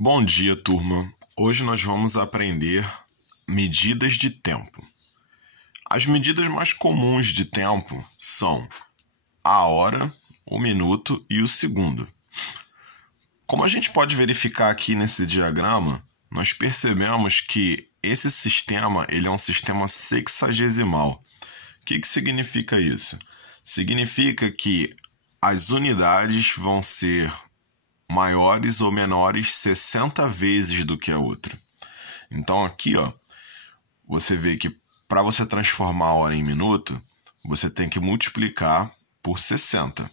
Bom dia, turma. Hoje nós vamos aprender medidas de tempo. As medidas mais comuns de tempo são a hora, o minuto e o segundo. Como a gente pode verificar aqui nesse diagrama, nós percebemos que esse sistema ele é um sistema sexagesimal. O que significa isso? Significa que as unidades vão ser maiores ou menores 60 vezes do que a outra. Então aqui, você vê que para você transformar a hora em minuto, você tem que multiplicar por 60.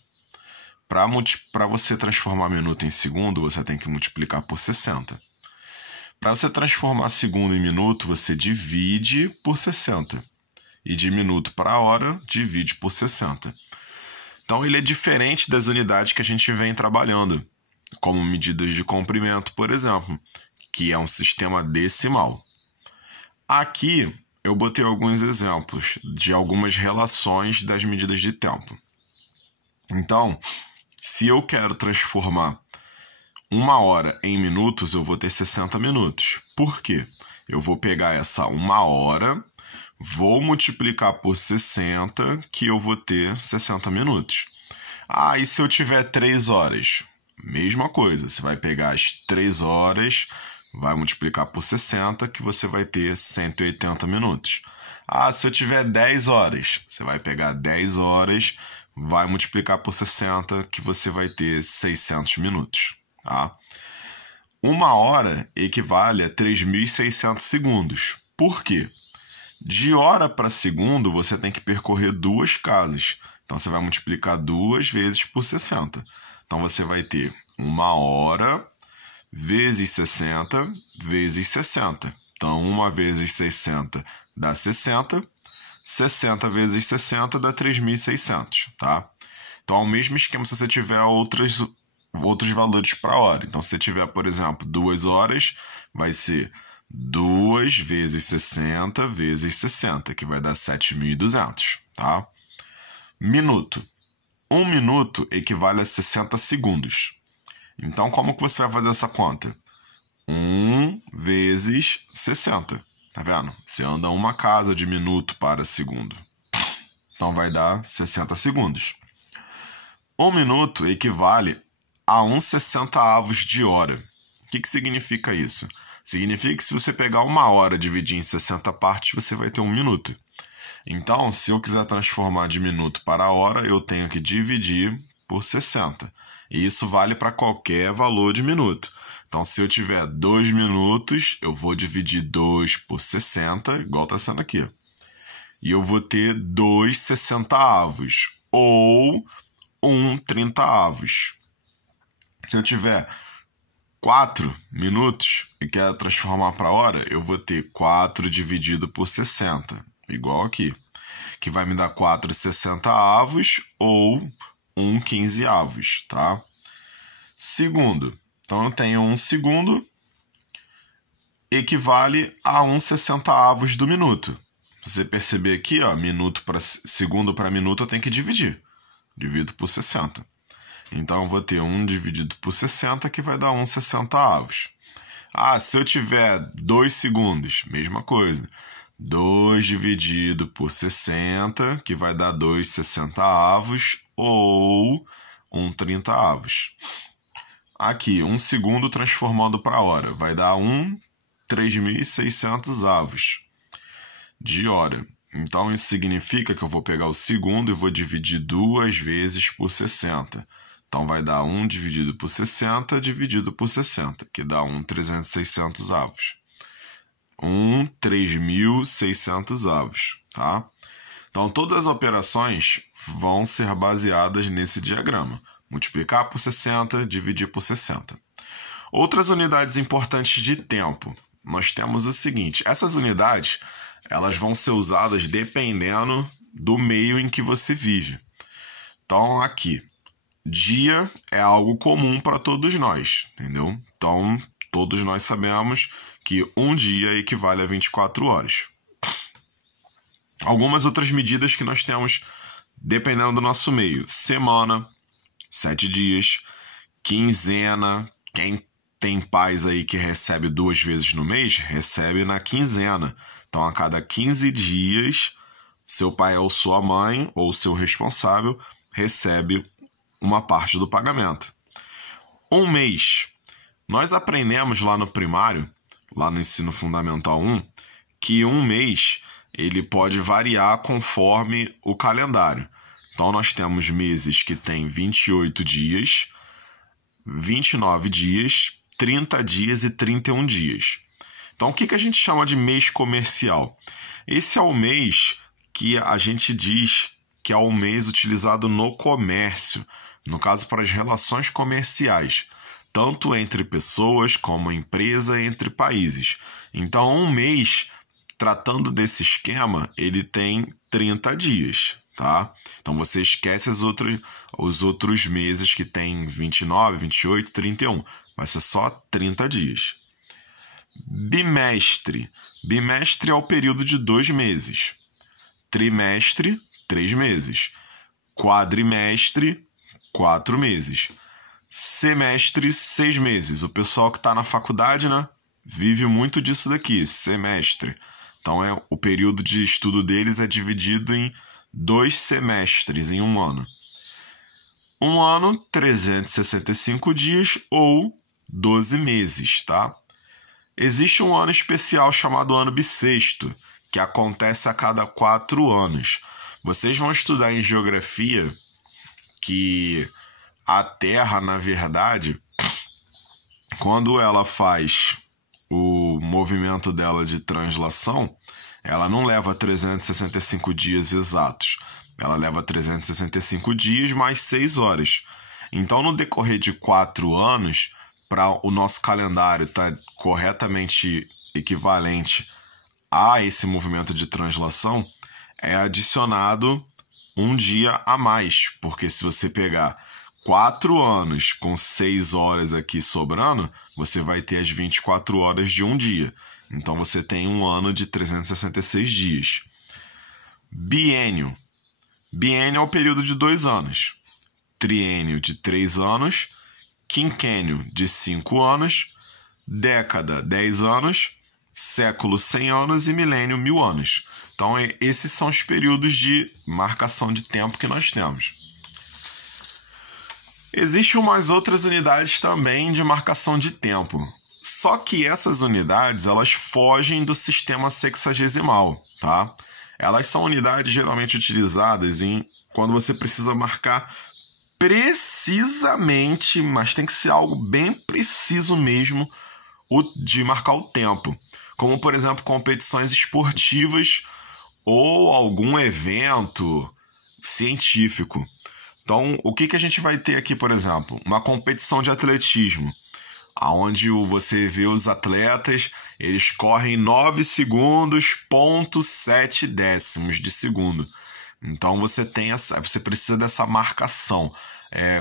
Para você transformar minuto em segundo, você tem que multiplicar por 60. Para você transformar segundo em minuto, você divide por 60. E de minuto para hora, divide por 60. Então ele é diferente das unidades que a gente vem trabalhando, como medidas de comprimento, por exemplo, que é um sistema decimal. Aqui eu botei alguns exemplos de algumas relações das medidas de tempo. Então, se eu quero transformar uma hora em minutos, eu vou ter 60 minutos. Por quê? Eu vou pegar essa uma hora, vou multiplicar por 60, que eu vou ter 60 minutos. E se eu tiver 3 horas? Mesma coisa, você vai pegar as 3 horas, vai multiplicar por 60, que você vai ter 180 minutos. Se eu tiver 10 horas, você vai pegar 10 horas, vai multiplicar por 60, que você vai ter 600 minutos. Tá? Uma hora equivale a 3.600 segundos. Por quê? De hora para segundo, você tem que percorrer 2 casas. Então, você vai multiplicar 2 vezes por 60. Então, você vai ter uma hora vezes 60 vezes 60. Então, 1 vezes 60 dá 60. 60 vezes 60 dá 3.600, tá? Então, é o mesmo esquema se você tiver outros valores para hora. Então, se você tiver, por exemplo, 2 horas, vai ser 2 vezes 60 vezes 60, que vai dar 7.200, tá? Minuto. 1 minuto equivale a 60 segundos. Então, como que você vai fazer essa conta? 1 vezes 60. Tá vendo? Você anda uma casa de minuto para segundo. Então, vai dar 60 segundos. 1 minuto equivale a 1/60 de hora. O que significa isso? Significa que se você pegar uma hora e dividir em 60 partes, você vai ter 1 minuto. Então, se eu quiser transformar de minuto para hora, eu tenho que dividir por 60. E isso vale para qualquer valor de minuto. Então, se eu tiver 2 minutos, eu vou dividir 2 por 60, igual está sendo aqui. E eu vou ter 2/60 ou 1/30. Se eu tiver 4 minutos e quero transformar para hora, eu vou ter 4 dividido por 60. Igual aqui, que vai me dar 4/60 ou 1/15, tá? Segundo. Então, eu tenho 1 segundo equivale a 1/60 do minuto. Você perceber aqui, segundo para minuto, eu tenho que dividir. Divido por 60. Então, eu vou ter 1 dividido por 60, que vai dar 1/60. Se eu tiver 2 segundos, mesma coisa. 2 dividido por 60, que vai dar 2/60 ou 1/30. Aqui, 1 segundo transformando para hora, vai dar 3.600 de hora. Então, isso significa que eu vou pegar o segundo e vou dividir 2 vezes por 60. Então, vai dar 1 dividido por 60, dividido por 60, que dá 3.600. 3.600, tá? Então, todas as operações vão ser baseadas nesse diagrama. Multiplicar por 60, dividir por 60. Outras unidades importantes de tempo. Nós temos o seguinte. Essas unidades, elas vão ser usadas dependendo do meio em que você vive. Então, aqui, dia é algo comum para todos nós, entendeu? Então, todos nós sabemos que um dia equivale a 24 horas. Algumas outras medidas que nós temos, dependendo do nosso meio. Semana, 7 dias. Quinzena, quem tem pais aí que recebe 2 vezes no mês, recebe na quinzena. Então, a cada 15 dias, seu pai ou sua mãe, ou seu responsável, recebe uma parte do pagamento. 1 mês. Nós aprendemos lá no primário, lá no ensino fundamental 1, que 1 mês ele pode variar conforme o calendário. Então, nós temos meses que têm 28 dias, 29 dias, 30 dias e 31 dias. Então, o que a gente chama de mês comercial? Esse é o mês que a gente diz que é o mês utilizado no comércio, no caso para as relações comerciais, tanto entre pessoas como empresa e entre países. Então, 1 mês, tratando desse esquema, ele tem 30 dias, tá? Então, você esquece os outros meses que tem 29, 28, 31. Vai ser só 30 dias. Bimestre. Bimestre é o período de 2 meses. Trimestre, 3 meses. Quadrimestre, 4 meses. Semestre, 6 meses. O pessoal que está na faculdade, né, vive muito disso daqui, semestre. Então, o período de estudo deles é dividido em 2 semestres em 1 ano. 1 ano, 365 dias ou 12 meses, tá? Existe um ano especial chamado ano bissexto, que acontece a cada 4 anos. Vocês vão estudar em geografia que a Terra, na verdade, quando ela faz o movimento dela de translação, ela não leva 365 dias exatos. Ela leva 365 dias mais 6 horas. Então, no decorrer de 4 anos, para o nosso calendário estar corretamente equivalente a esse movimento de translação, é adicionado 1 dia a mais. Porque se você pegar 4 anos com 6 horas aqui sobrando, você vai ter as 24 horas de 1 dia. Então, você tem 1 ano de 366 dias. Biênio. Biênio é o período de 2 anos. Triênio de 3 anos. Quinquênio de 5 anos. Década, 10 anos. Século, 100 anos. E milênio, 1000 anos. Então, esses são os períodos de marcação de tempo que nós temos. Existem umas outras unidades também de marcação de tempo. Só que essas unidades, elas fogem do sistema sexagesimal, tá? Elas são unidades geralmente utilizadas quando você precisa marcar precisamente, mas tem que ser algo bem preciso mesmo, de marcar o tempo. Como, por exemplo, competições esportivas ou algum evento científico. Então, o que a gente vai ter aqui, por exemplo? Uma competição de atletismo, onde você vê os atletas, eles correm 9 segundos, 0,7 décimos de segundo. Então, você precisa dessa marcação.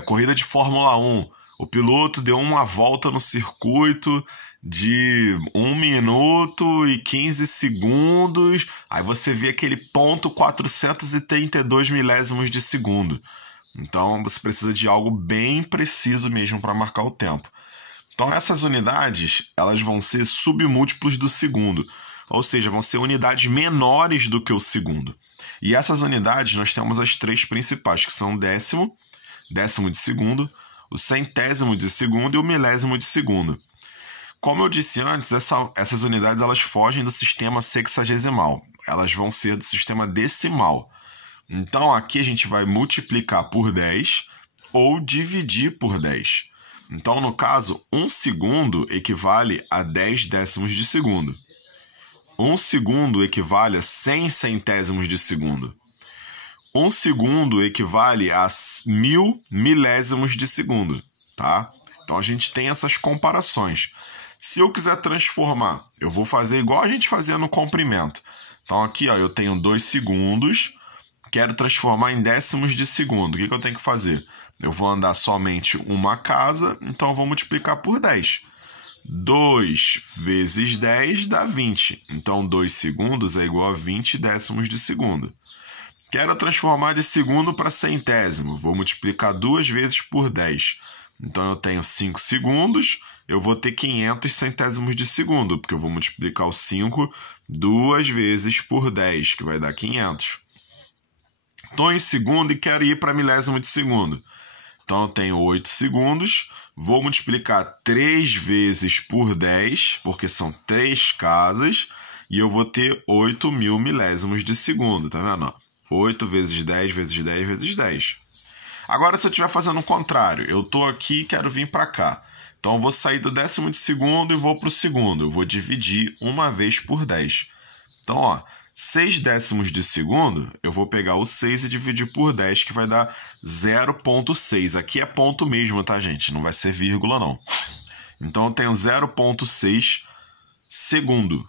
Corrida de Fórmula 1, o piloto deu uma volta no circuito de 1 minuto e 15 segundos, aí você vê aquele 0,432 milésimos de segundo. Então, você precisa de algo bem preciso mesmo para marcar o tempo. Então, essas unidades, elas vão ser submúltiplos do segundo, ou seja, vão ser unidades menores do que o segundo. E essas unidades, nós temos as 3 principais, que são décimo, décimo de segundo, o centésimo de segundo e o milésimo de segundo. Como eu disse antes, essas unidades elas fogem do sistema sexagesimal, elas vão ser do sistema decimal. Então, aqui a gente vai multiplicar por 10 ou dividir por 10. Então, no caso, 1 segundo equivale a 10 décimos de segundo. 1 segundo equivale a 100 centésimos de segundo. 1 segundo equivale a 1000 milésimos de segundo, tá? Então, a gente tem essas comparações. Se eu quiser transformar, eu vou fazer igual a gente fazia no comprimento. Então, aqui ó, eu tenho 2 segundos, quero transformar em décimos de segundo. O que eu tenho que fazer? Eu vou andar somente uma casa, então eu vou multiplicar por 10. 2 vezes 10 dá 20. Então, 2 segundos é igual a 20 décimos de segundo. Quero transformar de segundo para centésimo. Vou multiplicar 2 vezes por 10. Então, eu tenho 5 segundos, eu vou ter 500 centésimos de segundo, porque eu vou multiplicar o 5 duas vezes por 10, que vai dar 500. Estou em segundo e quero ir para milésimo de segundo. Então, eu tenho 8 segundos, vou multiplicar 3 vezes por 10, porque são 3 casas, e eu vou ter 8.000 milésimos de segundo, tá vendo? 8 vezes 10 vezes 10 vezes 10. Agora, se eu estiver fazendo o contrário, eu estou aqui e quero vir para cá. Então, eu vou sair do décimo de segundo e vou para o segundo. Eu vou dividir uma vez por 10. Então, ó, 6 décimos de segundo, eu vou pegar o 6 e dividir por 10, que vai dar 0,6. Aqui é ponto mesmo, tá, gente? Não vai ser vírgula, não. Então, eu tenho 0,6 segundo.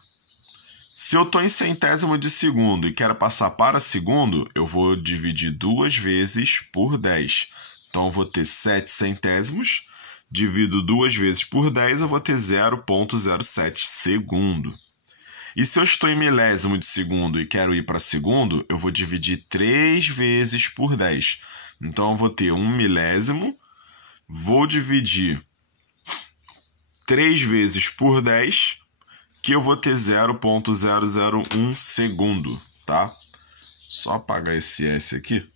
Se eu estou em centésimo de segundo e quero passar para segundo, eu vou dividir duas vezes por 10. Então, eu vou ter 7 centésimos, divido duas vezes por 10, eu vou ter 0,07 segundo. E se eu estou em milésimo de segundo e quero ir para segundo, eu vou dividir 3 vezes por 10. Então, eu vou ter 1 milésimo, vou dividir 3 vezes por 10, que eu vou ter 0,001 segundo, tá? Só apagar esse S aqui,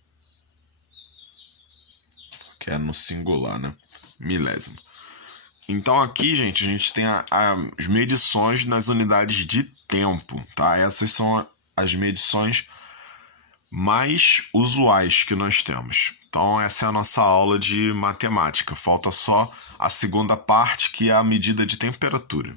que é no singular, né? Milésimo. Então aqui, gente, a gente tem as medições nas unidades de tempo, tá? Essas são as medições mais usuais que nós temos. Então essa é a nossa aula de matemática. Falta só a segunda parte, que é a medida de temperatura.